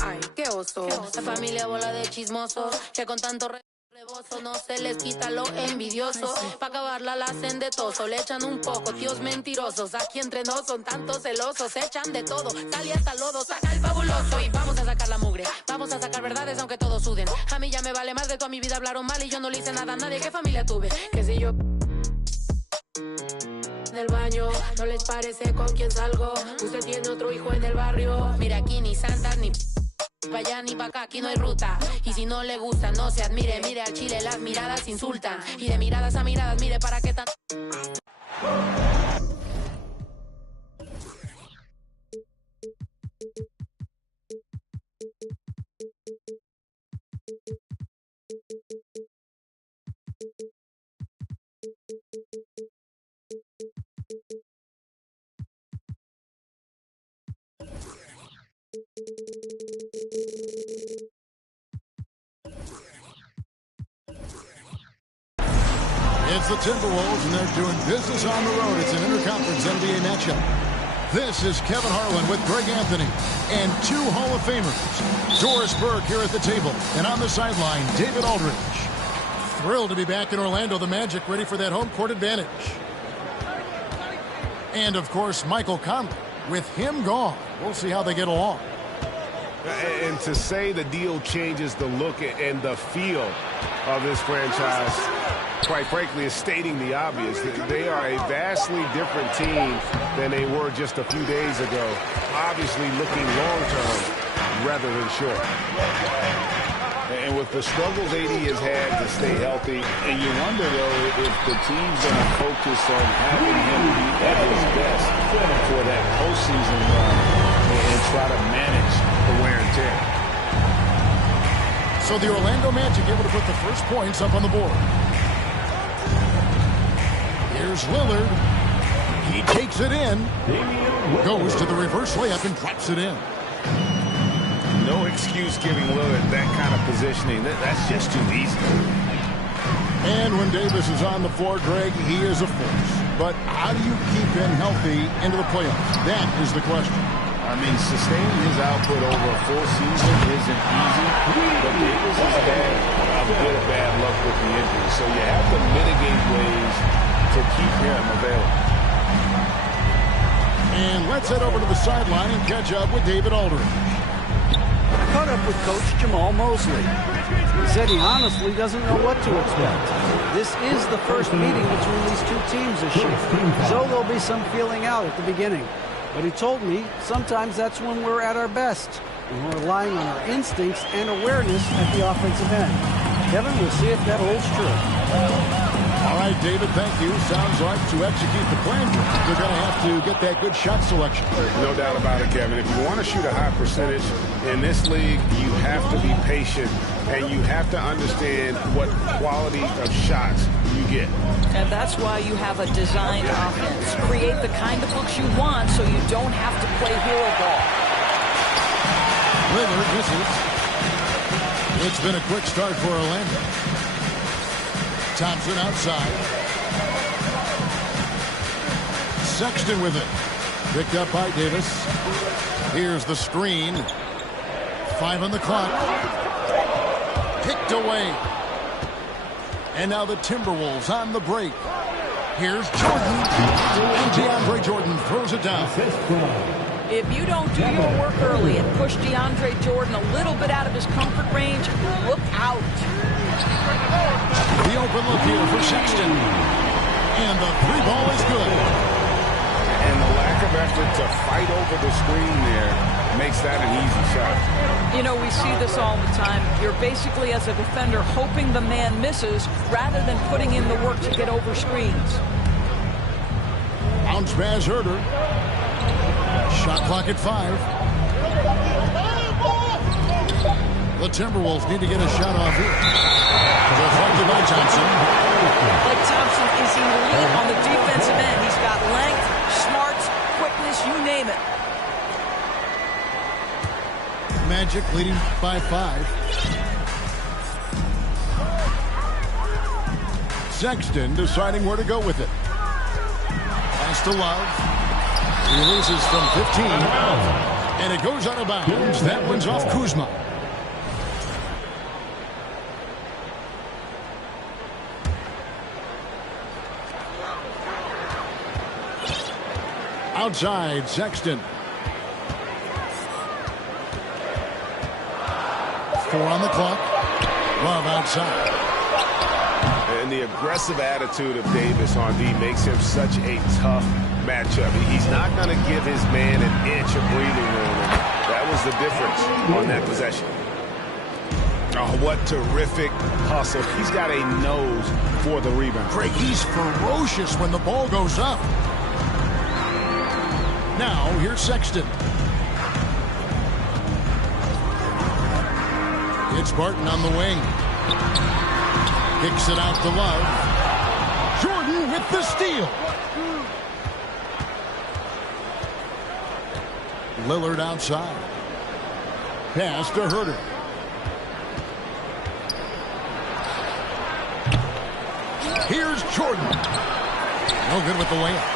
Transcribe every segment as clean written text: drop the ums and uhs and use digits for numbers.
Ay, qué oso. La familia bola de chismosos que con tanto rebozo no se les quita lo envidioso. Pa' acabarla la hacen de toso, le echan un poco, tíos mentirosos. Aquí entre nos son tantos celosos, echan de todo, sal y hasta lodo, saca el fabuloso. Y vamos a sacar la mugre, vamos a sacar verdades aunque todos suden. A mí ya me vale más de toda mi vida hablaron mal y yo no le hice nada a nadie. ¿Qué familia tuve? Que si yo del baño, no les parece con quién salgo. Usted tiene otro hijo en el barrio. Mira, aquí ni santas ni pa' allá ni pa' acá, aquí no hay ruta. Y si no le gusta, no se admire. Mire al chile, las miradas insultan. Y de miradas a miradas, mire para qué tan... It's the Timberwolves, and they're doing business on the road. It's an interconference NBA matchup. This is Kevin Harlan with Greg Anthony and two Hall of Famers. Doris Burke here at the table, and on the sideline, David Aldridge. Thrilled to be back in Orlando, the Magic ready for that home court advantage. And, of course, Michael Conley. With him gone, we'll see how they get along. And to say the deal changes the look and the feel of this franchise, quite frankly, is stating the obvious. They are a vastly different team than they were just a few days ago. Obviously looking long-term rather than short. And with the struggles AD has had to stay healthy, and you wonder, though, if the team's going to focus on having him be at his best for that postseason run and try to manage the wear and tear. So the Orlando Magic able to put the first points up on the board. Here's Lillard. He takes it in. Goes to the reverse layup and drops it in. No excuse giving Lillard that kind of positioning. That's just too easy. And when Davis is on the floor, Greg, he is a force. But how do you keep him healthy into the playoffs? That is the question. I mean, sustaining his output over a full season isn't easy, but Davis has had a bit of bad luck with the injury, so you have to mitigate ways to keep him available. And let's head over to the sideline and catch up with David Aldridge. I caught up with Coach Jamal Mosley. He said he honestly doesn't know what to expect. This is the first meeting between these two teams this year, so there'll be some feeling out at the beginning. But he told me sometimes that's when we're at our best, when we're relying on our instincts and awareness at the offensive end. Kevin, we'll see if that holds true. All right, David, thank you. Sounds like to execute the plan, they're going to have to get that good shot selection. No doubt about it, Kevin. If you want to shoot a high percentage in this league, you have to be patient, and you have to understand what quality of shots you get. And that's why you have a designed offense. Create the kind of looks you want so you don't have to play hero ball. Lillard misses. It's been a quick start for Orlando. Thompson outside. Sexton with it. Picked up by Davis. Here's the screen. 5 on the clock. Picked away. And now the Timberwolves on the break. Here's Jordan. And DeAndre Jordan throws it down. If you don't do your work early and push DeAndre Jordan a little bit out of his comfort range, look out. The open look here for Sexton. And the three ball is good. And the lack of effort to fight over the screen there makes that an easy shot. You know, we see this all the time. You're basically, as a defender, hoping the man misses rather than putting in the work to get over screens. Bounce pass Herter. Shot clock at 5. The Timberwolves need to get a shot off here. Deflected by Thompson. Blake Thompson is elite on the defensive end. He's got length, smarts, quickness, you name it. Magic leading by 5. Sexton deciding where to go with it. Pass to Love. He loses from 15. And it goes out of bounds. That one's off Kuzma. Outside, Sexton. 4 on the clock. Love outside. And the aggressive attitude of Davis on D makes him such a tough matchup. He's not going to give his man an inch of breathing room. And that was the difference on that possession. Oh, what terrific hustle. He's got a nose for the rebound. Craig, he's ferocious when the ball goes up. Now, here's Sexton. It's Barton on the wing. Kicks it out to Love. Jordan with the steal. Lillard outside. Pass to Herter. Here's Jordan. No good with the layup.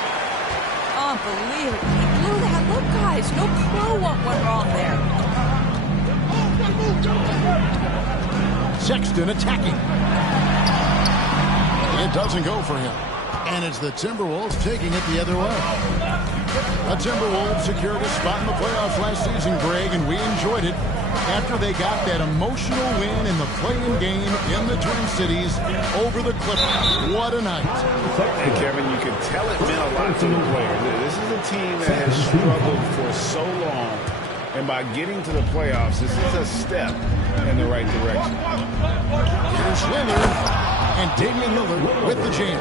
Unbelievable. He blew that. Look, guys, no clue what went wrong there. Sexton attacking. It doesn't go for him. And it's the Timberwolves taking it the other way. The Timberwolves secured a spot in the playoffs last season, Greg, and we enjoyed it after they got that emotional win in the play-in game in the Twin Cities over the Clippers. What a night. And Kevin, you can tell it meant a lot to the players. This is a team that has struggled for so long, and by getting to the playoffs, this is a step in the right direction. Here's Lillard, and Damian Lillard with the jam.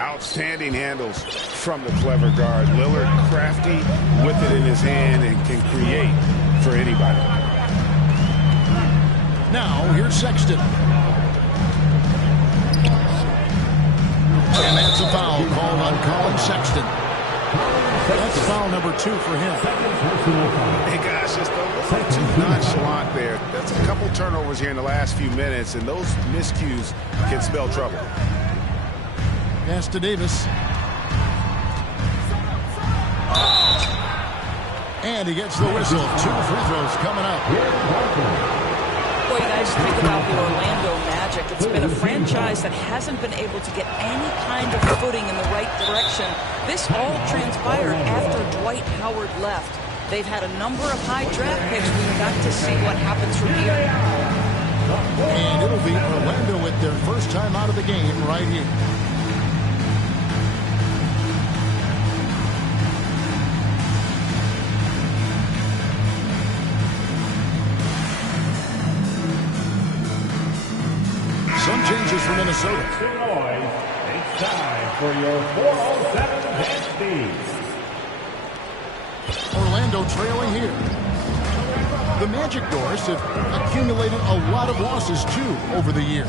Outstanding handles from the clever guard. Lillard crafty with it in his hand and can create for anybody. Now, here's Sexton. And that's a foul called on Colin Sexton. That's foul number 2 for him. Hey, guys, just a little too nonchalant there. That's a couple turnovers here in the last few minutes, and those miscues can spell trouble. Pass to Davis. And he gets the whistle. 2 free throws coming up. Boy, you guys think about the Orlando Magic. It's been a franchise that hasn't been able to get any kind of footing in the right direction. This all transpired after Dwight Howard left. They've had a number of high draft picks. We've got to see what happens from here. And it'll be Orlando with their first time out of the game right here. Some changes for Minnesota. It's time for your 407 dinasty. Orlando trailing here. The Magic, Doris, have accumulated a lot of losses, too, over the years.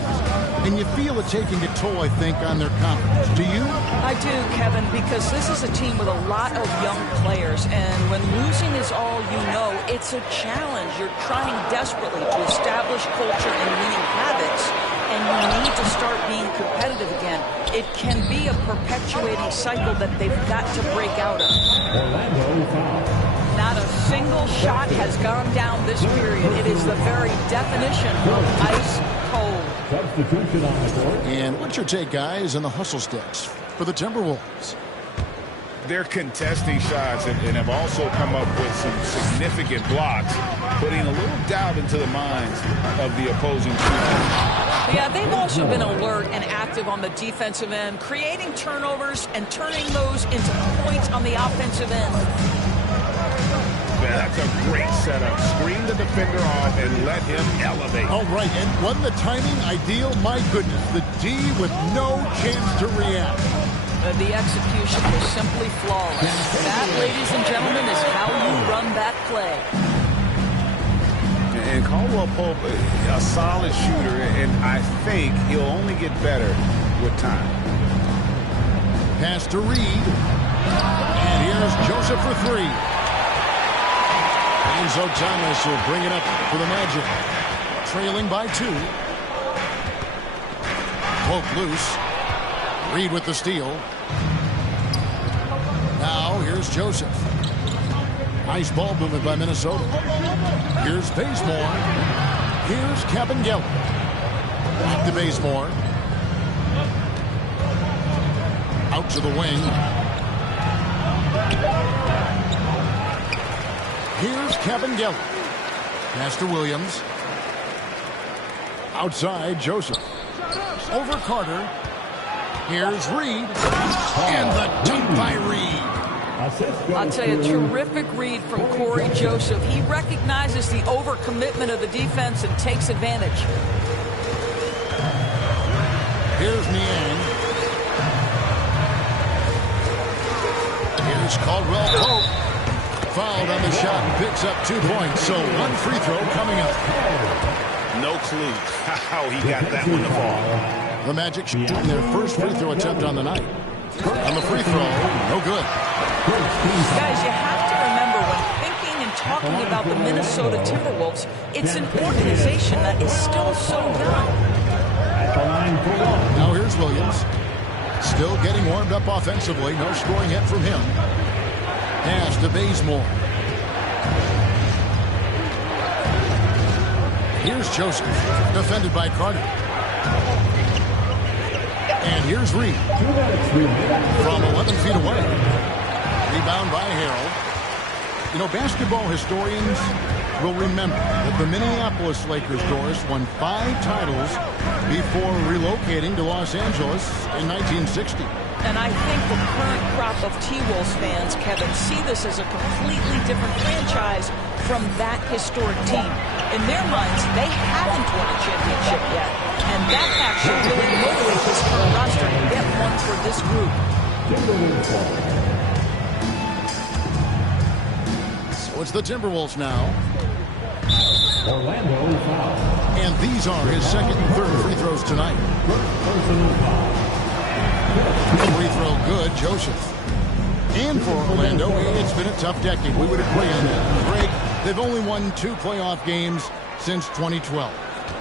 And you feel it taking a toll, I think, on their confidence. Do you? I do, Kevin, because this is a team with a lot of young players. And when losing is all you know, it's a challenge. You're trying desperately to establish culture and winning habits. And you need to start being competitive again. It can be a perpetuating cycle that they've got to break out of. Not a single shot has gone down this period. It is the very definition of ice cold. Substitution on the court. And what's your take, guys, on the hustle sticks for the Timberwolves? They're contesting shots and have also come up with some significant blocks, putting a little doubt into the minds of the opposing team. Yeah, they've also been alert and active on the defensive end, creating turnovers and turning those into points on the offensive end. That's a great setup. Screen the defender off and let him elevate. All right, and wasn't the timing ideal? My goodness, the D with no chance to react. The execution was simply flawless. That, ladies and gentlemen, is how you run that play. And Caldwell Pope, a solid shooter, and I think he'll only get better with time. Pass to Reed. And here's Joseph for 3. Enzo Thomas will bring it up for the Magic. Trailing by 2. Pope loose. Reed with the steal. Now here's Joseph. Nice ball movement by Minnesota. Here's Bazemore. Here's Kabengele. Back to Bazemore. Out to the wing. Here's Kabengele. Pass to Williams. Outside, Joseph. Over Carter. Here's Reed. And the dunk by Reed. I'll tell you, terrific read from Corey Joseph. He recognizes the overcommitment of the defense and takes advantage. Here's Niang. Here's Caldwell Pope. Fouled on the shot and picks up 2 points. So 1 free throw coming up. No clue how he got that one to fall. The Magic shooting their first free throw attempt on the night. On the free throw, no good. Guys, you have to remember when thinking and talking about the Minnesota Timberwolves, it's an organization that is still so young. Now here's Williams. Still getting warmed up offensively. No scoring yet from him. Pass to Bazemore. Here's Joseph. Defended by Carter. And here's Reed. From 11 feet away. Rebound by Harrell. You know, basketball historians will remember that the Minneapolis Lakers, Doris, won 5 titles before relocating to Los Angeles in 1960. And I think the current crop of T-Wolves fans, Kevin, see this as a completely different franchise from that historic team. In their minds, they haven't won a championship yet. And that fact should really motivate this current roster and get one for this group. So it's the Timberwolves now. Orlando foul. And these are his second and third free throws tonight. Personal foul. Free throw good, Joseph. And for Orlando, it's been a tough decade. We would agree on that. Greg, they've only won 2 playoff games since 2012.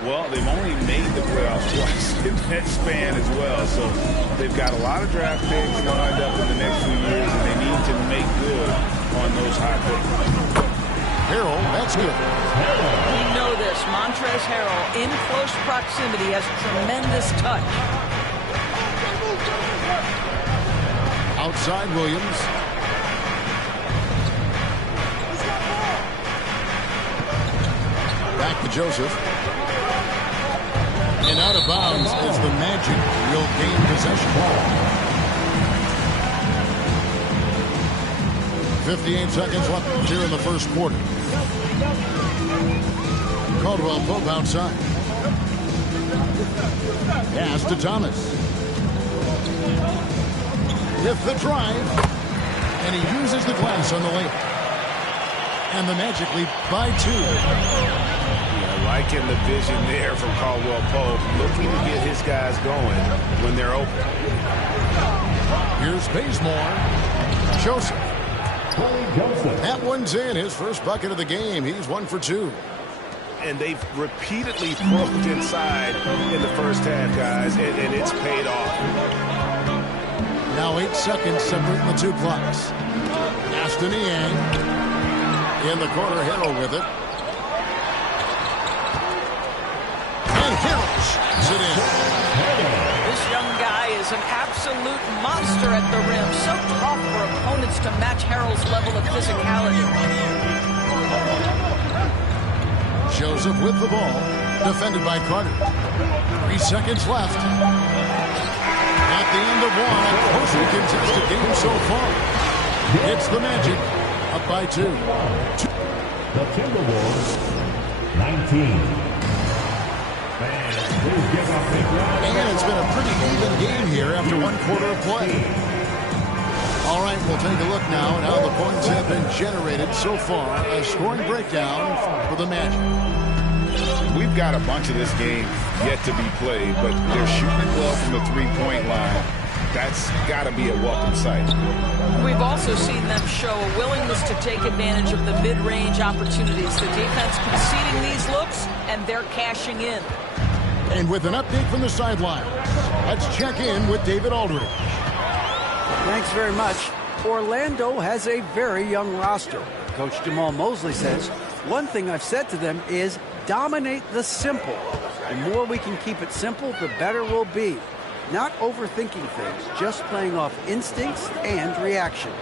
Well, they've only made the playoffs twice in that span as well. So they've got a lot of draft picks lined up in the next few years, and they need to make good on those high picks. Harrell, that's good. We know this. Montrezl Harrell, in close proximity, has tremendous touch. Outside Williams. Back to Joseph. And out of bounds as the Magic will gain possession. 58 seconds left here in the first quarter. Caldwell Pope outside. Pass to Thomas. With the drive. And he uses the glass on the layup. And the Magic lead by 2. Yeah, liking the vision there from Caldwell Pope. Looking to get his guys going when they're open. Here's Bazemore. Joseph. That one's in. His first bucket of the game. He's 1 for 2. And they've repeatedly probed inside in the first half, guys, and it's paid off. Now 8 seconds separating the 2 clocks. Aston Niang. In the corner, Harrell with it. And Harrell shoots it in. This young guy is an absolute monster at the rim. So tough for opponents to match Harrell's level of physicality. Joseph with the ball. Defended by Carter. 3 seconds left. At the end of 1, a closely contested game so far. It's the Magic. Up by 2. The Timberwolves, 19. And it's been a pretty even game here after 1 quarter of play. All right, we'll take a look now at how the points have been generated so far. A scoring breakdown for the Magic. We've got a bunch of this game yet to be played, but they're shooting well from the 3-point line. That's got to be a welcome sight. We've also seen them show a willingness to take advantage of the mid-range opportunities. The defense conceding these looks, and they're cashing in. And with an update from the sideline, let's check in with David Aldridge. Thanks very much. Orlando has a very young roster. Coach Jamal Mosley says, one thing I've said to them is dominate the simple. The more we can keep it simple, the better we'll be. Not overthinking things, just playing off instincts and reaction.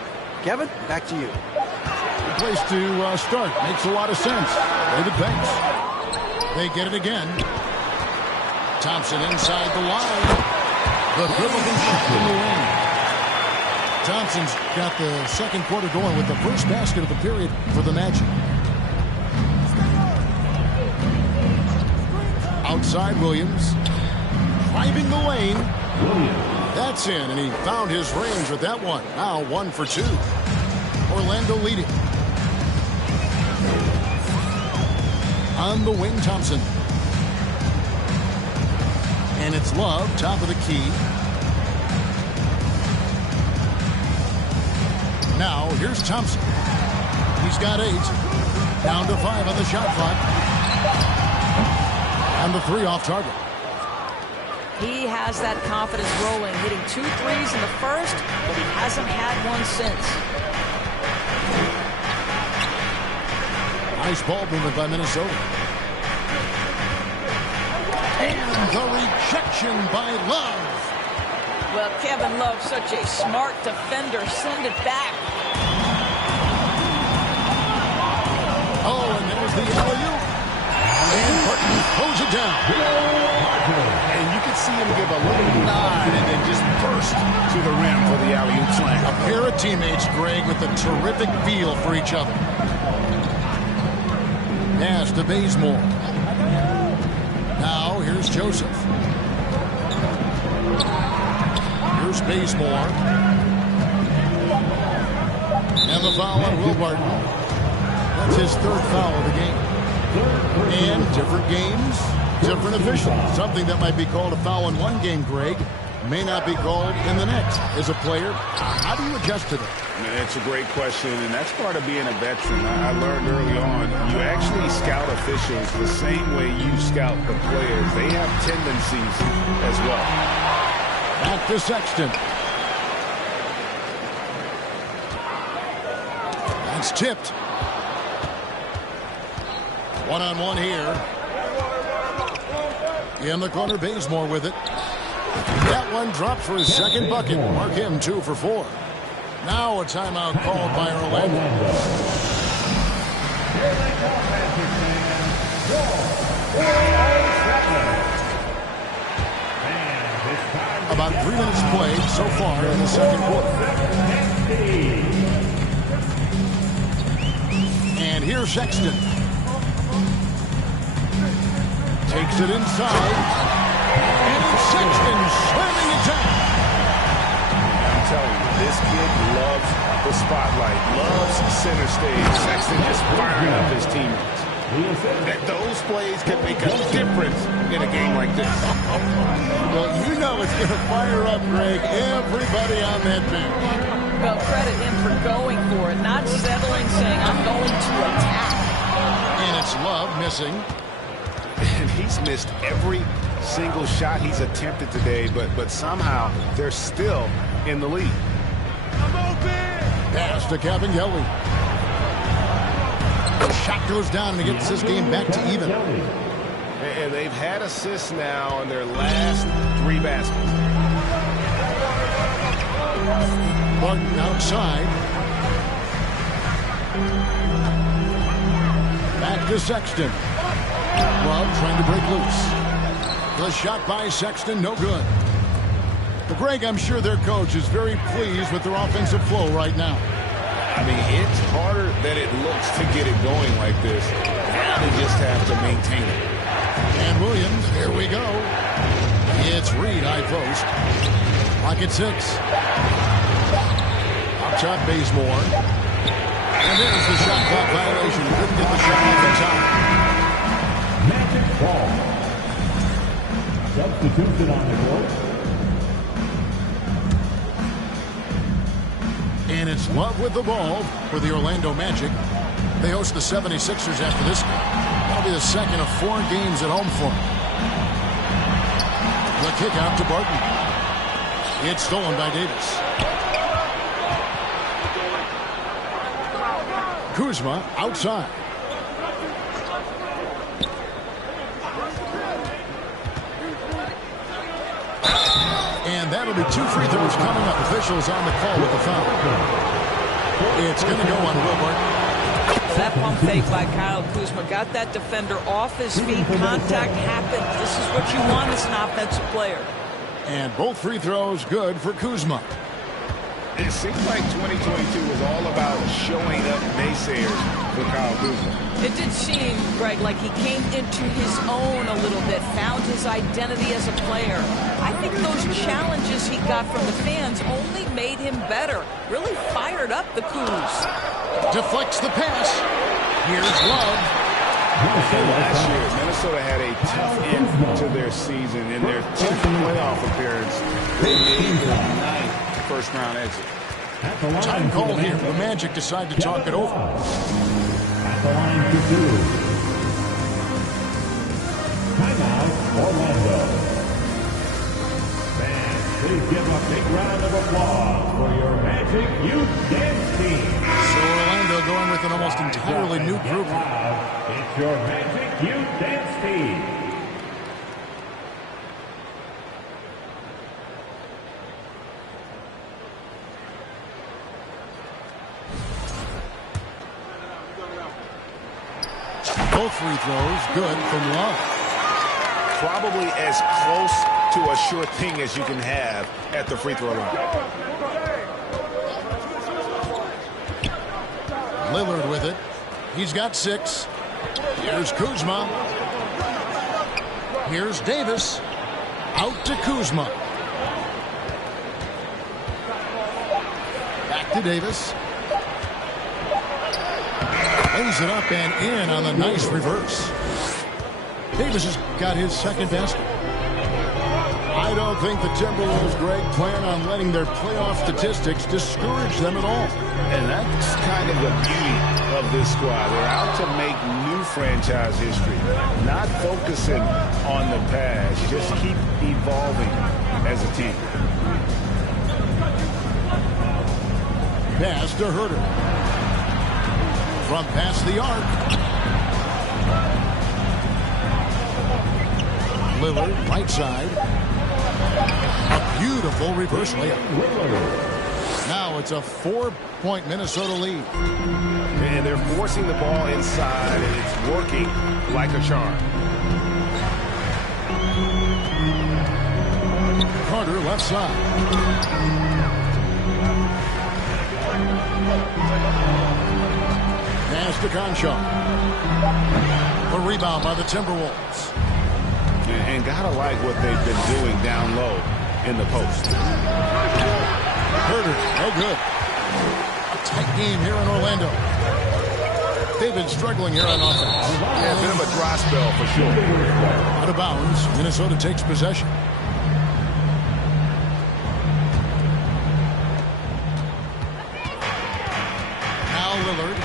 Kevin, back to you. Good place to start. Makes a lot of sense. David Banks. They get it again. Thompson inside the line. The dribble can shot in the wing. Thompson's got the second quarter going with the first basket of the period for the Magic. Outside Williams. Driving the lane. That's in, and he found his range with that one. Now 1 for 2. Orlando leading. On the wing, Thompson. And it's Love, top of the key. Now, here's Thompson. He's got 8. Down to 5 on the shot clock. And the 3 off target. He has that confidence rolling, hitting 2 threes in the first, but he hasn't had one since. Nice ball movement by Minnesota. And the rejection by Love. Well, Kevin Love, such a smart defender. Send it back. Oh, and there's the alley-oop. And Burton throws it down. And you can see him give a little nod and then just burst to the rim for the alley-oop slam. A pair of teammates, Greg, with a terrific feel for each other. Pass to Bazemore. Now, here's Joseph. Here's Bazemore. And the foul on Will Barton. That's his 3rd foul of the game. And different games, different officials. Something that might be called a foul in one game, Greg, may not be called in the next. As a player, how do you adjust to that? It's a great question, and that's part of being a veteran. I learned early on, you actually scout officials the same way you scout the players. They have tendencies as well. Back to Sexton. That's tipped. One-on-one here. In the corner, Bazemore with it. That one dropped for his 2nd bucket. Mark him 2 for 4. Now a timeout called by Orlando. About 3 minutes played so far in the 2nd quarter. And here's Sexton. Takes it inside. And it's Sexton slamming it down. I'm telling you, this kid loves the spotlight, loves center stage. Sexton just firing up his teammates. Those plays can make a difference in a game like this. Well, you know it's going to fire up, Greg, everybody on that bench. Well, credit him for going for it, not settling, saying, I'm going to attack. And it's Love missing. And he's missed every single shot he's attempted today, but somehow they're still in the lead. Pass to Kevin Gelly. The shot goes down and it gets this game back to even. And they've had assists now on their last 3 baskets. Barton outside. Back to Sexton. Love trying to break loose. The shot by Sexton, no good. But Greg, I'm sure their coach is very pleased with their offensive flow right now. I mean, it's harder than it looks to get it going like this. Now they just have to maintain it. And Williams, here we go. It's Reed, high post. Clock at 6. Up top, Bazemore. And there's the shot clock violation. Couldn't get the shot off in time. Magic ball. Substitution on the court. And it's Love with the ball for the Orlando Magic. They host the 76ers after this game. That'll be the second of 4 games at home for them. The kick out to Barton. It's stolen by Davis. Kuzma outside. And that'll be 2 free throws coming up. Officials on the call with the foul. It's going to go on Wilbur. That pump fake by Kyle Kuzma got that defender off his feet. Contact happened. This is what you want as an offensive player. And both free throws good for Kuzma. It seems like 2022 was all about showing up naysayers for Kyle Kuzma. It did seem, Greg, like he came into his own a little bit, found his identity as a player. I think those challenges he got from the fans only made him better. Really fired up the Kuz. Deflects the pass. Here's Love. Last year, Minnesota had a tough end to their season. In their 10th playoff appearance, they made their 9th first-round exit. Time call here. The Magic decide to talk it over. At the line to 2. Timeout, Orlando. Fans, please give a big round of applause for your Magic Youth Dance Team. So Orlando going with an almost entirely new group. It's your Magic Youth Dance Team. Both free throws good from Love. Probably as close to a sure thing as you can have at the free throw line. Lillard with it. He's got 6. Here's Kuzma. Here's Davis. Out to Kuzma. Back to Davis. Lays it up and in on the nice reverse. Davis has got his second basket. I don't think the Timberwolves, Greg, plan on letting their playoff statistics discourage them at all. And that's kind of the beauty of this squad. They're out to make new franchise history, not focusing on the past. Just keep evolving as a team. Pass to Herter. From past the arc. Lillard, right side. A beautiful reverse layup. Now it's a 4-point Minnesota lead. And they're forcing the ball inside, and it's working like a charm. Carter, left side. Pass to Conchar. A rebound by the Timberwolves. And gotta like what they've been doing down low in the post. Herter, no good. A tight game here in Orlando. They've been struggling here on offense. Yeah, a bit of a dry spell for sure. Out of bounds, Minnesota takes possession. Now Lillard,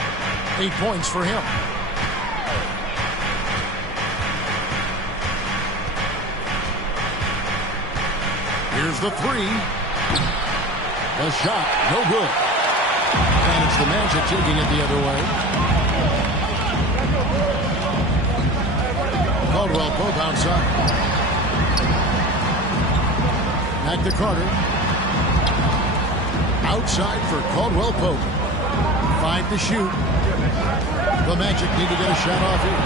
8 points for him. Here's the 3. The shot, no good. And it's the Magic taking it the other way. Caldwell Pope outside. Back to Carter. Outside for Caldwell Pope. 5 to shoot. The Magic need to get a shot off here.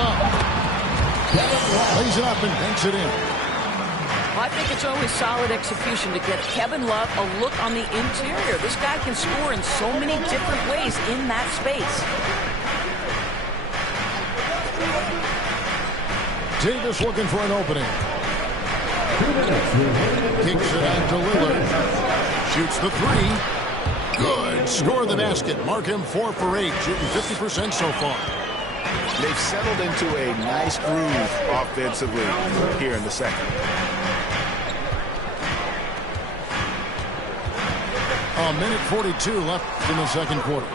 Love. Lays it up and banks it in. I think it's always solid execution to get Kevin Love a look on the interior. This guy can score in so many different ways in that space. Davis looking for an opening. Kicks it out to Lillard. Shoots the 3. Good. Score the basket. Mark him 4 for 8. Shooting 50% so far. They've settled into a nice groove offensively here in the second. A minute 42 left in the second quarter.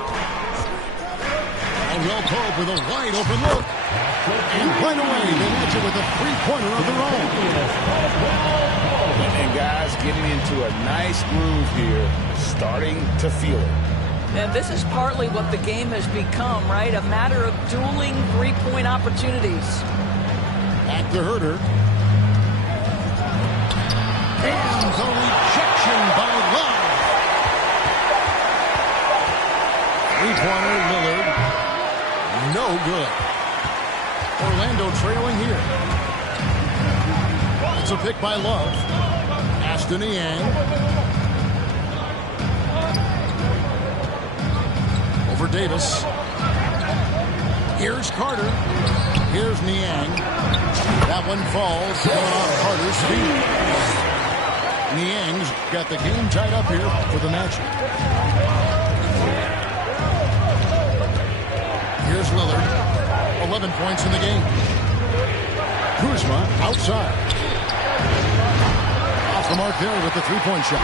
Caldwell Pope with a wide open look. And right away, they match it with a three-pointer of their own. And guys getting into a nice groove here, starting to feel it. And this is partly what the game has become, right? A matter of dueling three-point opportunities. Back to Herter. And the rejection by Love. Three-pointer, Lillard. No good. Orlando trailing here. It's a pick by Love. Ashton Niang. Over Davis. Here's Carter. Here's Niang. That one falls off Carter's feet. Niang's got the game tied up here for the Magic. Here's Lillard. 11 points in the game. Kuzma outside. Off the mark there with the three-point shot.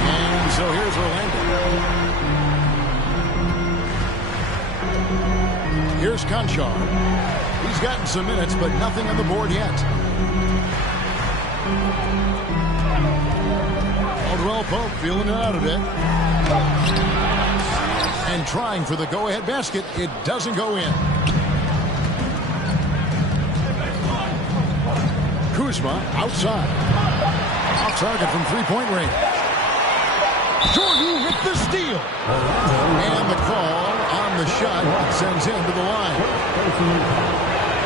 And so here's Orlando. Here's Conchar. He's gotten some minutes, but nothing on the board yet. Caldwell Pope feeling it out a bit. And trying for the go-ahead basket. It doesn't go in. Kuzma outside. Off target from three-point range. Jordan with the steal. And the call on the shot sends him to the line.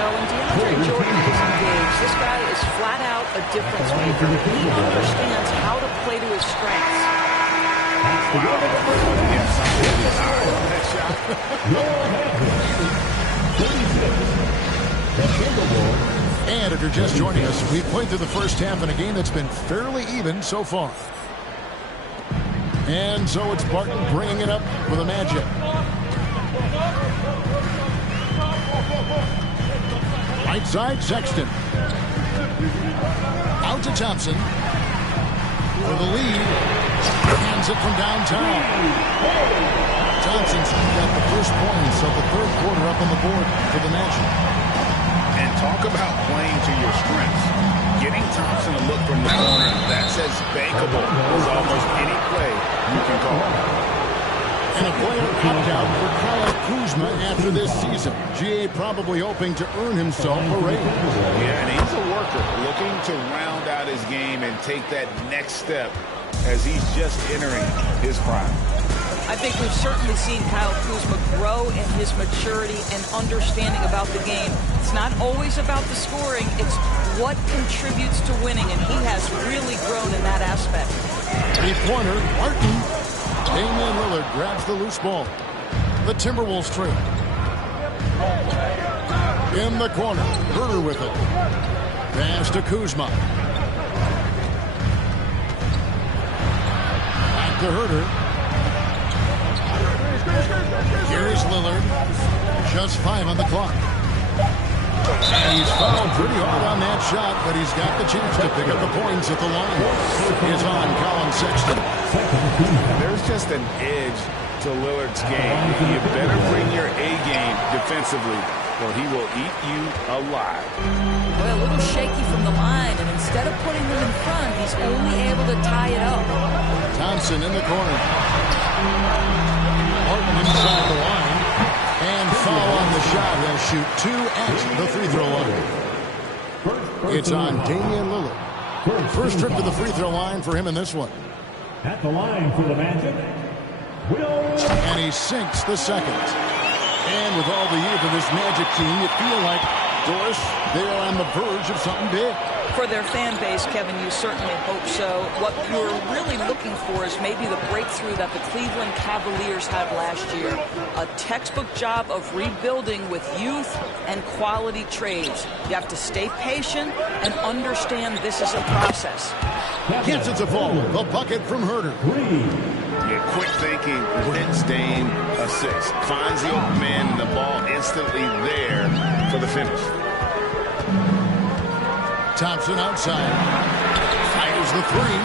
Now, when DeAndre Jordan is engaged, this guy is flat out a difference maker. He understands how to play to his strengths. And if you're just joining us, we've played through the first half in a game that's been fairly even so far. And so it's Barton bringing it up for the Magic. Right side, Sexton. Out to Thompson. For the lead. Hands it from downtown. Thompson's got the first points of the third quarter up on the board for the Magic. And talk about playing to your strengths. Getting Thompson a look from the corner, that's as bankable as almost any play you can call. And a player opt-out for Kyle Kuzma after this season. GA probably hoping to earn himself a raise. Yeah, and he's a worker looking to round out his game and take that next step as he's just entering his prime. I think we've certainly seen Kyle Kuzma grow in his maturity and understanding about the game. It's not always about the scoring, it's what contributes to winning, and he has really grown in that aspect. Three-pointer, Martin. Damian Lillard grabs the loose ball. The Timberwolves trail. In the corner, Herter with it. Pass to Kuzma. Back to Herter. Here's Lillard. Just 5 on the clock. He's fouled pretty hard on that shot, but he's got the chance to pick up the points at the line. It's on Colin Sexton. There's just an edge to Lillard's game. You better bring your A game defensively, or he will eat you alive. Well, a little shaky from the line, and instead of putting them in front, he's only able to tie it up. Thompson in the corner. Martin inside the line. And foul on the shot. He'll shoot 2 at the free throw line. It's on Damian Lillard. First trip to the free throw line for him in this one. At the line for the Magic, And he sinks the second. And with all the youth of this Magic team, you feel like, Doris, they are on the verge of something big. For their fan base, Kevin, you certainly hope so. What you're really looking for is maybe the breakthrough that the Cleveland Cavaliers had last year. A textbook job of rebuilding with youth and quality trades. You have to stay patient and understand this is a process. Gets it to fall. The bucket from Herter. Yeah, quick thinking, wins Dame assist. Finds the open man and the ball instantly there for the finish. Thompson outside. Fires the three.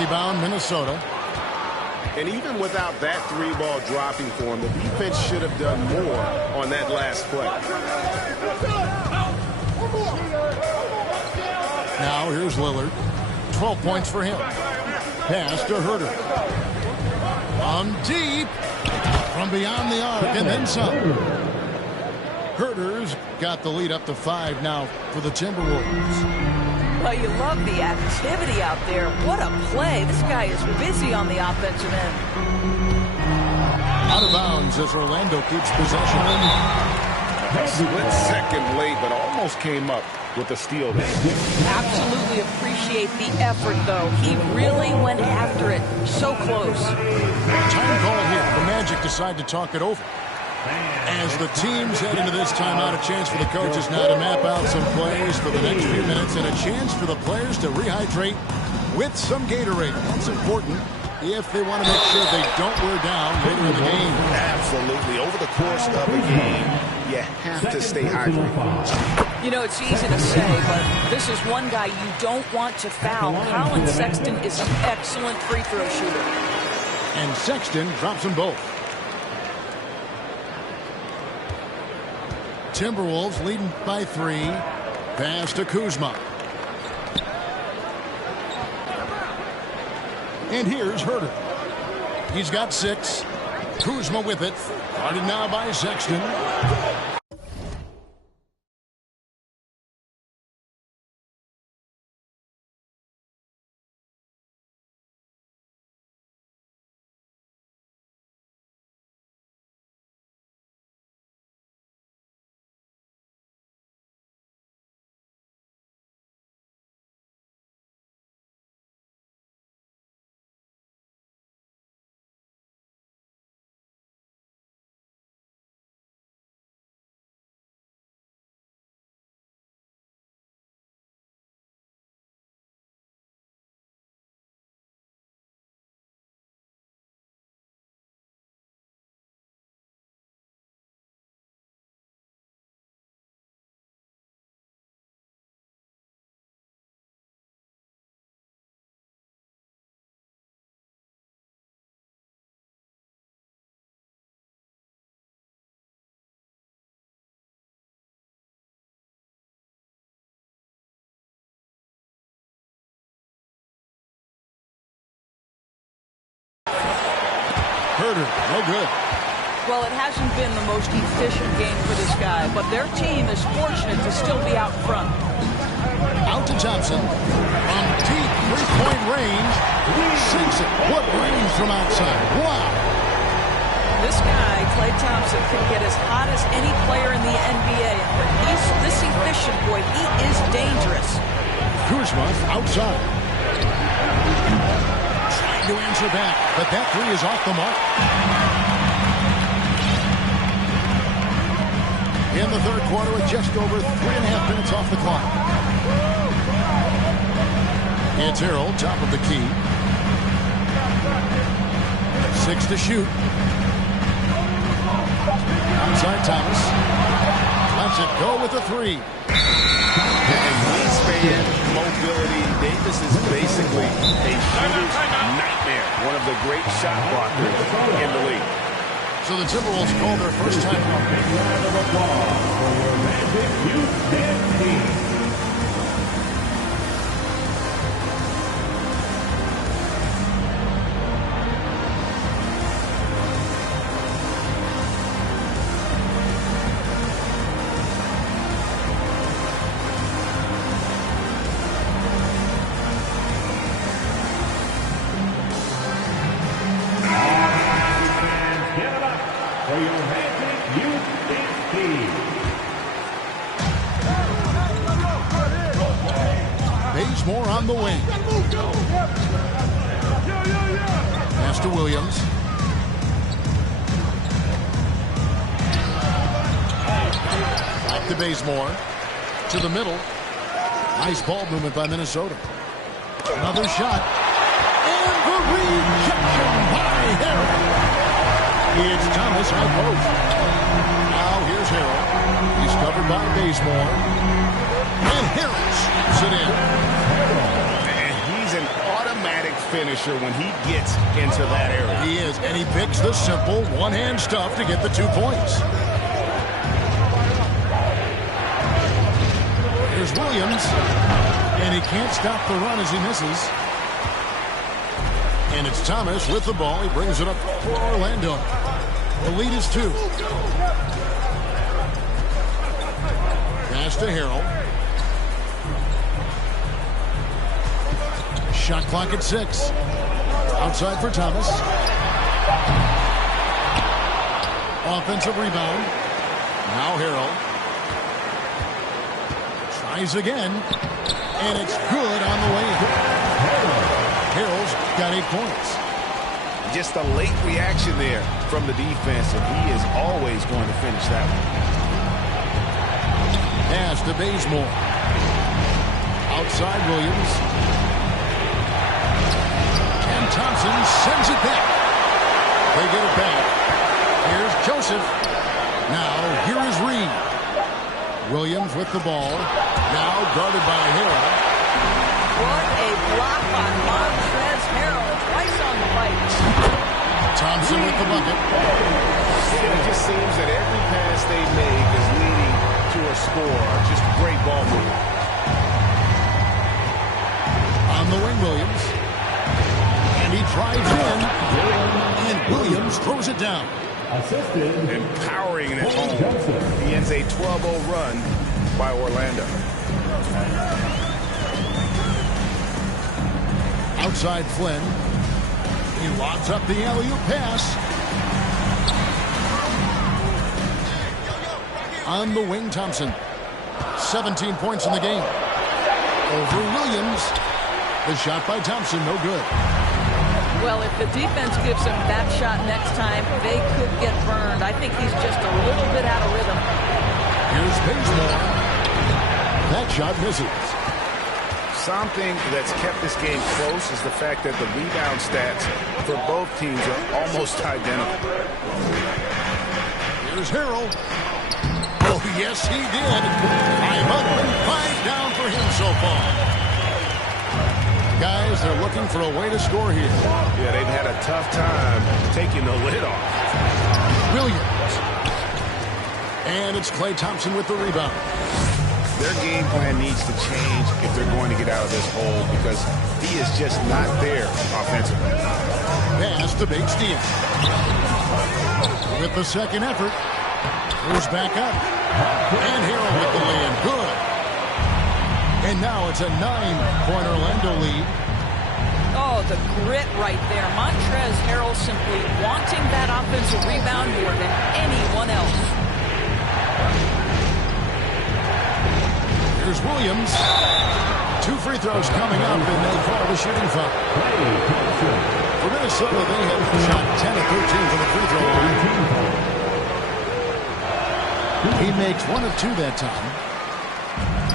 Rebound, Minnesota. And even without that 3-ball dropping for him, the defense should have done more on that last play. Now here's Lillard. 12 points for him. Pass to Herter. From deep, from beyond the arc, and then some. Herders got the lead up to 5 now for the Timberwolves. Well, you love the activity out there. What a play. This guy is busy on the offensive end. Out of bounds as Orlando keeps possession. A split second late, but almost came up with a steal there. Absolutely appreciate the effort, though. He really went after it. So close. Time call here. The Magic decide to talk it over. As the teams head into this timeout, a chance for the coaches now to map out some plays for the next few minutes and a chance for the players to rehydrate with some Gatorade. That's important if they want to make sure they don't wear down later in the game. Absolutely. Over the course of a game, you have to stay hydrated. You know, it's easy to say, but this is one guy you don't want to foul. Colin Sexton is an excellent free throw shooter. And Sexton drops them both. Timberwolves leading by 3. Pass to Kuzma. And here's Herter. He's got 6. Kuzma with it. Guarded now by Sexton. Herter, no good. Well, it hasn't been the most efficient game for this guy, but their team is fortunate to still be out front. Out to Thompson. From deep three-point range. Sinks it. What range from outside. Wow. This guy, Klay Thompson, can get as hot as any player in the NBA. But he's this efficient, boy. He is dangerous. Kuzma outside. Trying to answer back, but that 3 is off the mark. In the third quarter with just over 3.5 minutes off the clock. It's Harrell, top of the key. 6 to shoot. Outside Thomas. Lets it go with the 3. And wingspan, mobility. Davis is basically a shooter's nightmare. One of the great shot blockers in the league. So the Timberwolves call their first time. Big round of applause for your Magic Youth Dance Team. For your Magic Youth Dance Team. Bazemore on the wing. Pass to Williams. Back to Bazemore. To the middle. Nice ball movement by Minnesota. Another shot. And the rejection by Harrell. It's Thomas high post. Now here's Harrell. He's covered by Bazemore. And Harrell shoots it in. And he's an automatic finisher when he gets into that area. He is, and he picks the simple one-hand stuff to get the 2 points. Here's Williams. And he can't stop the run as he misses. And it's Thomas with the ball. He brings it up for Orlando. The lead is 2. Pass to Harrell. Shot clock at 6. Outside for Thomas. Offensive rebound. Now Harrell. Tries again. And it's good on the way in. Harrell's got 8 points. Just a late reaction there from the defense, and he is always going to finish that one. Pass to Bazemore. Outside Williams. And Thompson sends it back. They get it back. Here's Joseph. Now here is Reed. Williams with the ball. Now guarded by Harrell. What a block by Montrezl Harrell. Twice on the fight. Thompson with the bucket. Yeah, it just seems that every pass they make is leading to a score. Just great ball movement. On the wing, Williams. And he drives in. And Williams throws it down. Empowering it at home. He ends a 12-0 run by Orlando. Outside Flynn. He lobs up the alley-oop pass. On the wing, Thompson. 17 points in the game. Over Williams. The shot by Thompson, no good. Well, if the defense gives him that shot next time, they could get burned. I think he's just a little bit out of rhythm. Here's Bazemore. That shot misses. Something that's kept this game close is the fact that the rebound stats for both teams are almost identical. Here's Harrell. Oh, yes, he did. 505 down for him so far. Guys, they're looking for a way to score here. Yeah, they've had a tough time taking the lid off. Williams. And it's Klay Thompson with the rebound. Their game plan needs to change if they're going to get out of this hole because he is just not there offensively. Pass to Bates-Diaz. With the second effort. Goes back up. And Harrell with the lay-in. Good. And now it's a 9-point Orlando lead. Oh, the grit right there. Montrezl Harrell simply wanting that offensive rebound more than anyone else. Here's Williams. 2 free throws coming up, and they call the shooting foul. For Minnesota, they have shot 10 of 13 from the free throw line. He makes 1 of 2 that time.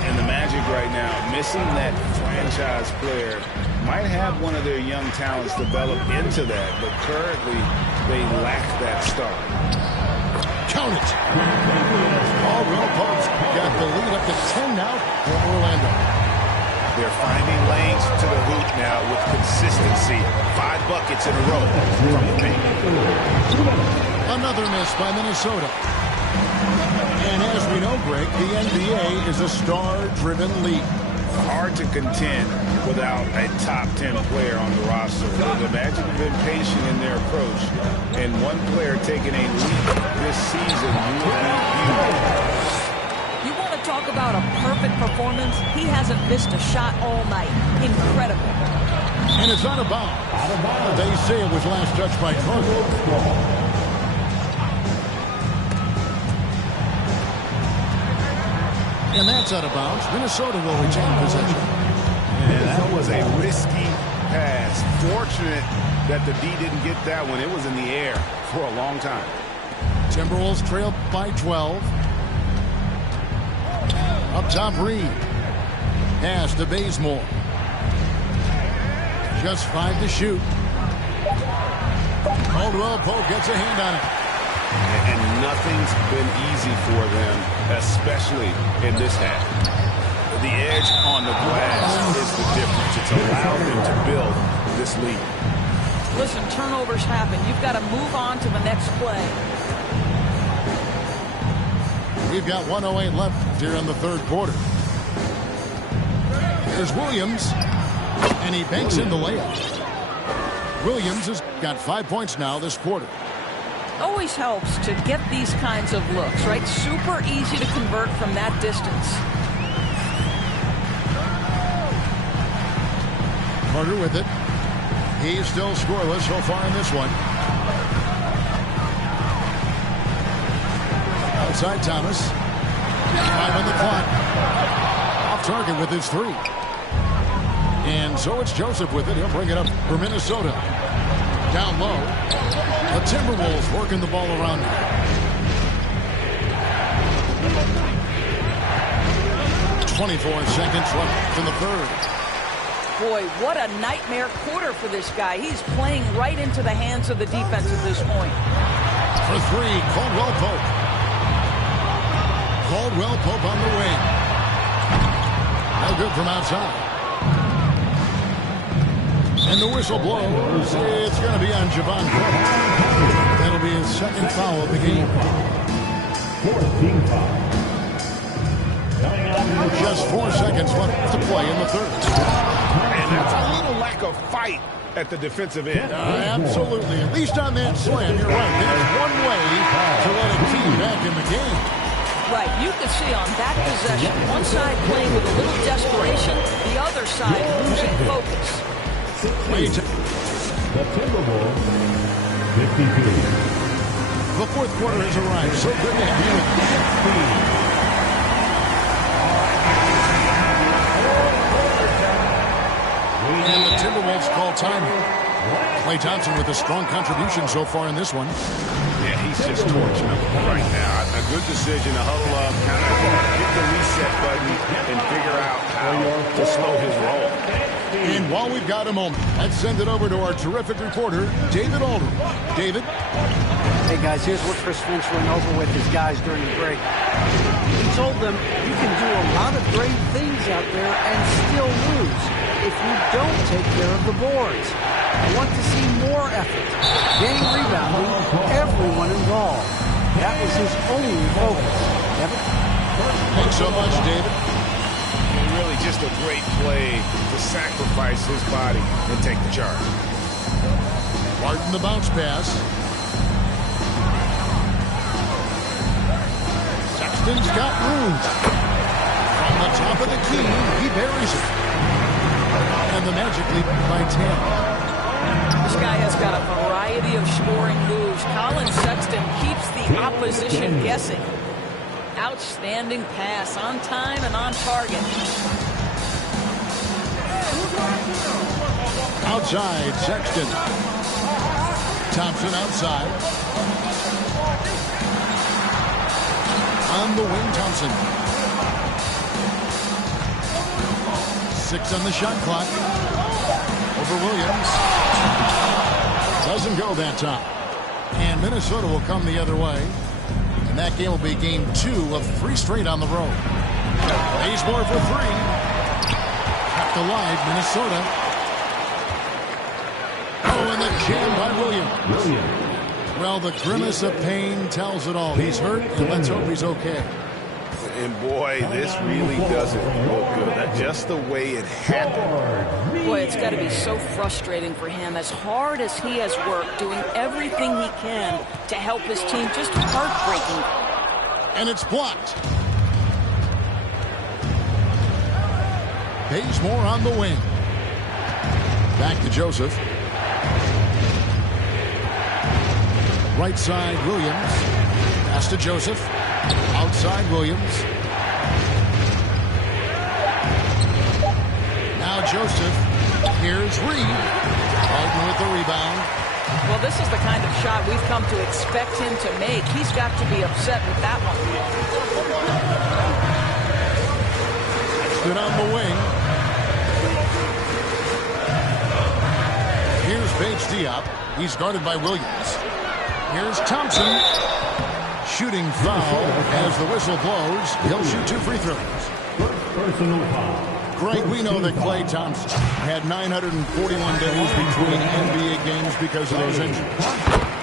And the Magic right now, missing that franchise player, might have one of their young talents develop into that, but currently they lack that start. Count it. Real Pope's got the lead up to 10 now for Orlando. They're finding lanes to the hoop now with consistency. 5 buckets in a row from the paint. Another miss by Minnesota. And as we know, Greg, the NBA is a star-driven league. Hard to contend without a top 10 player on the roster. The Magic have been patient in their approach, and one player taking a leap this season will be huge. You want to talk about a perfect performance? He hasn't missed a shot all night. Incredible. And it's out of bounds. They say it was last touched by Trump. And that's out of bounds. Minnesota will retain possession. And that was a risky pass. Fortunate that the D didn't get that one. It was in the air for a long time. Timberwolves trail by 12. Up top, Reed. Pass to Bazemore. Just 5 to shoot. Caldwell Pope gets a hand on it. And nothing's been easy for them, especially in this half. The edge on the glass is the difference. It's allowed them to build this lead. Listen, turnovers happen. You've got to move on to the next play. We've got 1:08 left here in the third quarter. There's Williams, and he banks in the layup. Williams has got 5 points now this quarter. Always helps to get these kinds of looks, right? Super easy to convert from that distance. Carter with it. He's still scoreless so far in this one. Outside Thomas. 5 on the clock. Off target with his 3. And so it's Joseph with it. He'll bring it up for Minnesota. Down low. The Timberwolves working the ball around. 24 seconds left in the third. Boy, what a nightmare quarter for this guy. He's playing right into the hands of the defense at this point. For 3, Caldwell Pope. Caldwell Pope on the wing. No good from outside. And the whistle blows. It's going to be on Javon Carter. That'll be his second foul of the game. 14 foul. Just 4 seconds left to play in the third. And that's a little lack of fight at the defensive end. Absolutely. At least on that slam, you're right. That's one way to let a team back in the game. Right, you can see on that possession, one side playing with a little desperation, the other side losing focus. The Timberwolves, 52. The fourth quarter has arrived. So good to have you. And the Timberwolves call time. Klay Thompson with a strong contribution so far in this one. Yeah, he's just torching them right now. A good decision to huddle up, kind of hit the reset button, and figure out how to slow his roll. And while we've got a moment, let's send it over to our terrific reporter, David Aldridge. David? Hey, guys, here's what Chris Finch went over with his guys during the break. He told them you can do a lot of great things out there and still lose if you don't take care of the boards. I want to see more effort, game rebounding, everyone involved. That was his only focus. Evan? Thanks so much, David. Really just a great play to sacrifice his body and take the charge. Martin the bounce pass. Sexton's got room. From the top of the key, he buries it. And the Magic lead by 10. This guy has got a variety of scoring moves. Colin Sexton keeps the opposition guessing. Outstanding pass, on time and on target. Outside, Sexton. Thompson outside. On the wing, Thompson. 6 on the shot clock. Over Williams. Doesn't go that time. And Minnesota will come the other way. And that game will be game 2 of 3 straight on the road. Bazemore for 3. Kept alive, Minnesota. Oh, and the jam by Williams. Well, the grimace of pain tells it all. He's hurt, and let's hope he's okay. And boy, this really doesn't look good. Just the way it happened. Boy, it's got to be so frustrating for him. As hard as he has worked, doing everything he can to help his team, just heartbreaking. And it's blocked. Bazemore on the wing. Back to Joseph. Right side, Williams. Pass to Joseph. Outside, Williams. Now Joseph. Here's Reed. Harden with the rebound. Well, this is the kind of shot we've come to expect him to make. He's got to be upset with that one. Stood on the wing. Here's Paige Diop. He's guarded by Williams. Here's Thompson. Shooting foul as the whistle blows. He'll shoot 2 free throws. Personal foul. Greg, we know that Klay Thompson had 941 days between NBA games because of those injuries.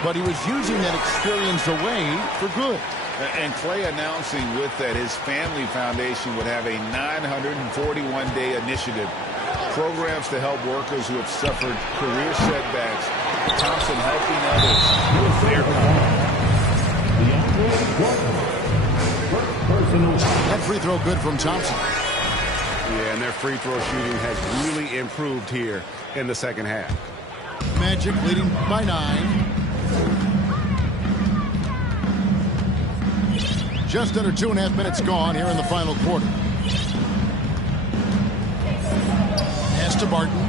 But he was using that experience away for good. And Klay announcing with that his family foundation would have a 941-day initiative programs to help workers who have suffered career setbacks. Thompson helping others with their That free throw good from Thompson. Yeah, and their free throw shooting has really improved here in the second half. Magic leading by 9. Just under 2.5 minutes gone here in the final quarter. Pass to Barton.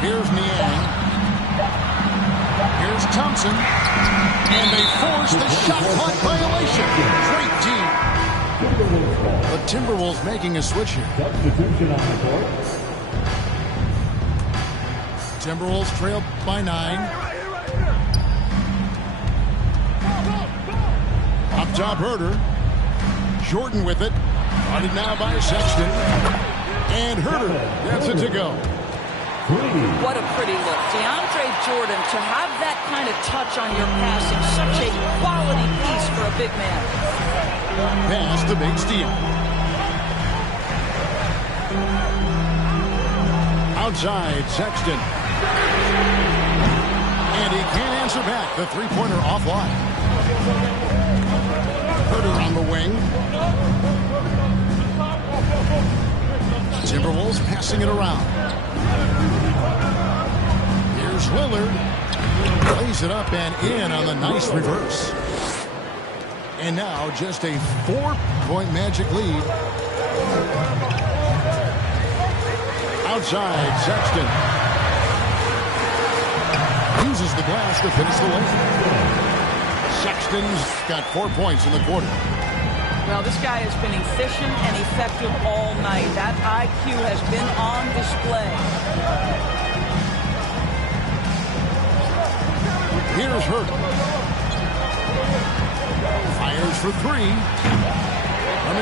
Here's Niang. Here's Thompson. And they force the shot clock violation. Great team. The Timberwolves making a switch here. Substitution on the court. Timberwolves trail by 9. Up top, Herter. Jordan with it. Guarded now by Sexton. And Herter gets it to go. What a pretty look. DeAndre Jordan, to have that kind of touch on your passing, such a quality piece for a big man. Pass the big steal. Outside, Sexton. And he can't answer back. The three-pointer offline. Herter on the wing. Timberwolves passing it around. Here's Lillard. Plays it up and in on the nice reverse. And now just a 4-point Magic lead. Outside, Sexton. Uses the glass to finish the lane. Sexton's got 4 points in the quarter. Well, this guy has been efficient and effective all night. That IQ has been on display. Here's Herter. Fires for 3.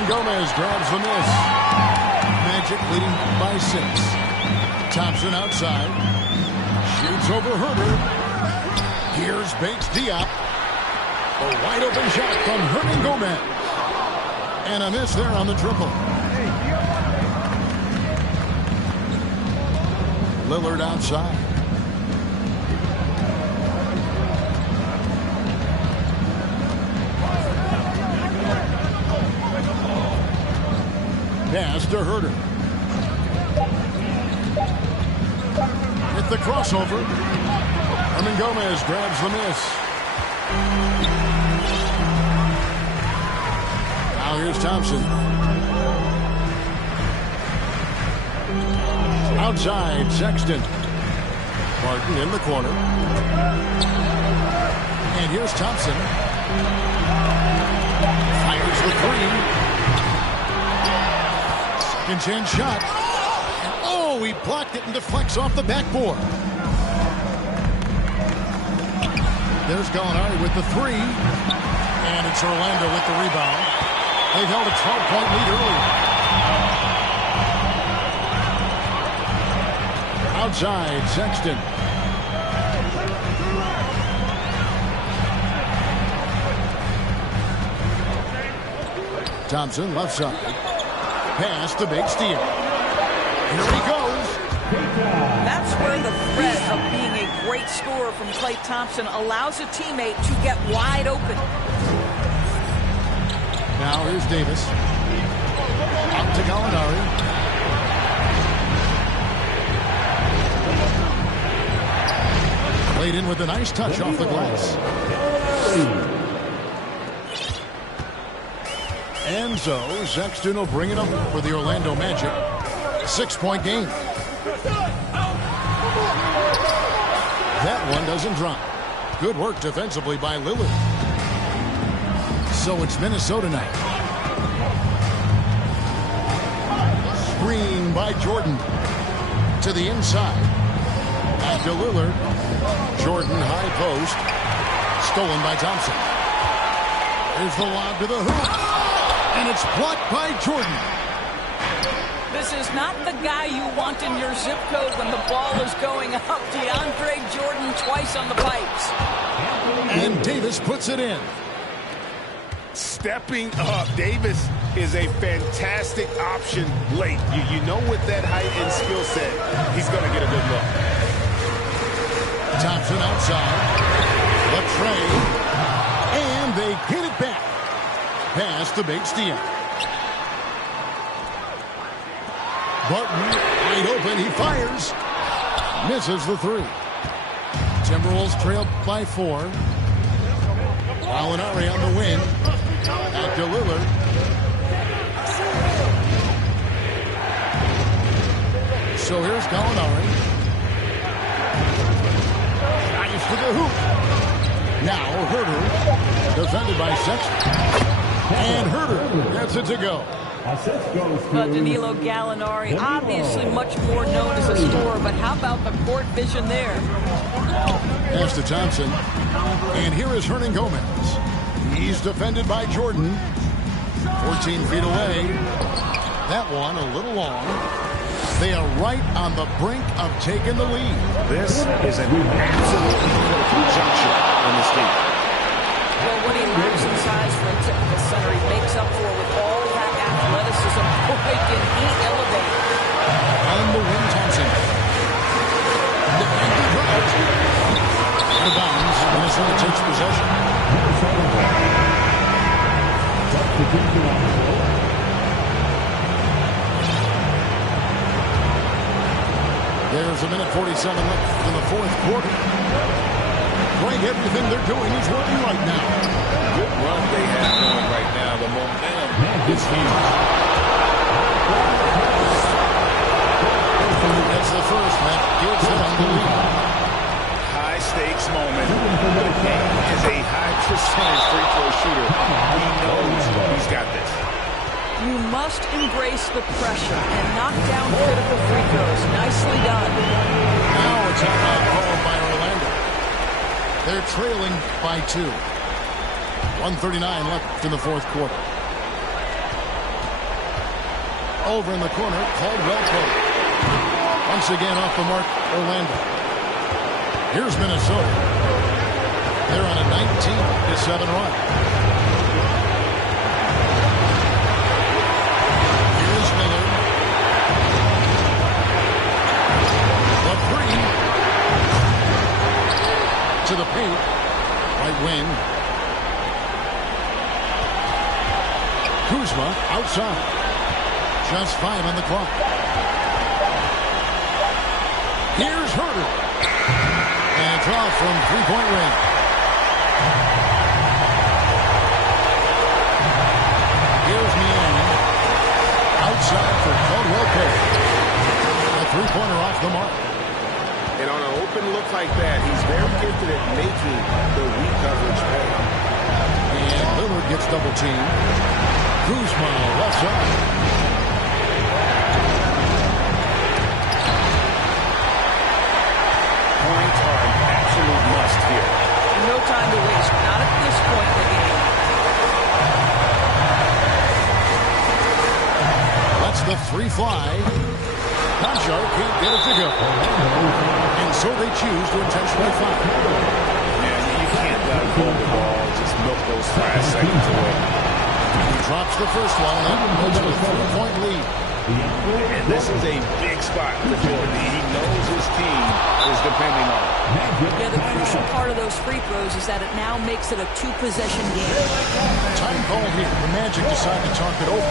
Gomez grabs the miss. Magic leading by 6. Thompson outside. Shoots over Herter. Here's Bates Diop. A wide open shot from Hernan Gomez. And a miss there on the triple. Lillard outside. Pass to Herter. Hit the crossover. Hernan Gomez grabs the miss. Now here's Thompson. Outside, Sexton. Barton in the corner. And here's Thompson. Fires the 3. Second chance shot. And oh, he blocked it and deflects off the backboard. There's Gallinari with the 3. And it's Orlando with the rebound. They've held a 12-point lead early. Outside, Sexton. Thompson, left side. Pass the big steal. Here he goes. That's where the threat of being a great scorer from Klay Thompson allows a teammate to get wide open. Now here's Davis. Out to Gallinari. Played in with a nice touch off the glass. And so Sexton will bring it up for the Orlando Magic. 6-point game. That one doesn't drop. Good work defensively by Lillard. So it's Minnesota now. Screen by Jordan. To the inside. Back to Lillard. Jordan high post. Stolen by Thompson. Here's the lob to the hoop. And it's blocked by Jordan. This is not the guy you want in your zip code when the ball is going up. DeAndre Jordan twice on the pipes. And Davis puts it in. Stepping up. Davis is a fantastic option late. You know with that height and skill set, he's going to get a good look. Thompson outside. The trade. And they get it back. Pass to Bates-Diop. Barton wide open. He fires. Misses the three. Timberwolves trail by 4. Gallinari on the wing. Back to Lillard. So here's Gallinari. Nice to the hoop. Now Herter. Defended by Sexton. And Herter gets it to go. Danilo Gallinari, obviously much more known as a scorer, but how about the court vision there? Pass to Thompson. And here is Hernan Gomez. He's defended by Jordan. 14 feet away. That one a little long. They are right on the brink of taking the lead. This is an absolutely critical juncture in this game. Well, what he lacks in size for a typical center, he makes up for with all that athleticism. Boy, can he elevate. On the wing, Thompson. Out of bounds. Minnesota takes possession. There's a minute 47 left in the fourth quarter. Greg, everything they're doing is working right now. Good run they have going right now. The momentum is huge. That's the first that gives them the lead. High stakes moment. The game is a high percentage free throw shooter. He knows he's got this. You must embrace the pressure and knock down critical free throws. Nicely done. Now it's a foul called by Orlando. They're trailing by 2. 1:39 left in the fourth quarter. Over in the corner, Caldwell Pope. Once again off the mark, Orlando. Here's Minnesota. They're on a 19-7 run. Here's Lillard. The three. To the paint. Right wing. Kuzma outside. Just 5 on the clock. Here's Herter. And a draw from three-point range. Here's Niang. Outside for Caldwell Pope. A three-pointer off the mark. And on an open look like that, he's very gifted at making the weak coverage pay. And Lillard gets double-teamed. Kuzma left side. Points are an absolute must here. No time to waste. Not at this point in the game. That's the three fly. Concho can't get it to go. And so they choose to intentionally foul. Man, you can't let him hold the ball. Just milk those 5 seconds away. He drops the first one and puts a 3-point lead. And this is a big spot for Jordan. He knows his team is depending on it. Yeah, the crucial part of those free throws is that it now makes it a 2-possession game. Time call here. The Magic decide to talk it over.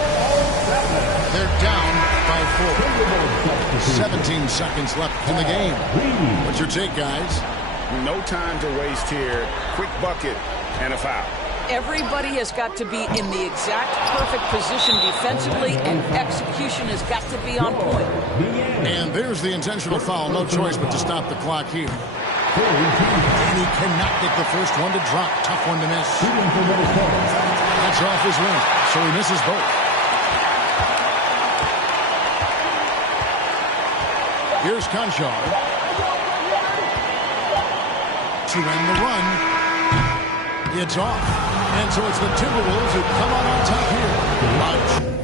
They're down by 4. 17 seconds left in the game. What's your take, guys? No time to waste here. Quick bucket and a foul. Everybody has got to be in the exact perfect position defensively, and execution has got to be on point. And there's the intentional foul. No choice but to stop the clock here. And he cannot get the first one to drop. Tough one to miss. That's off his rim, so he misses both. Here's Concho. To end the run. It's off. And so it's the Timberwolves who come on top here. Watch.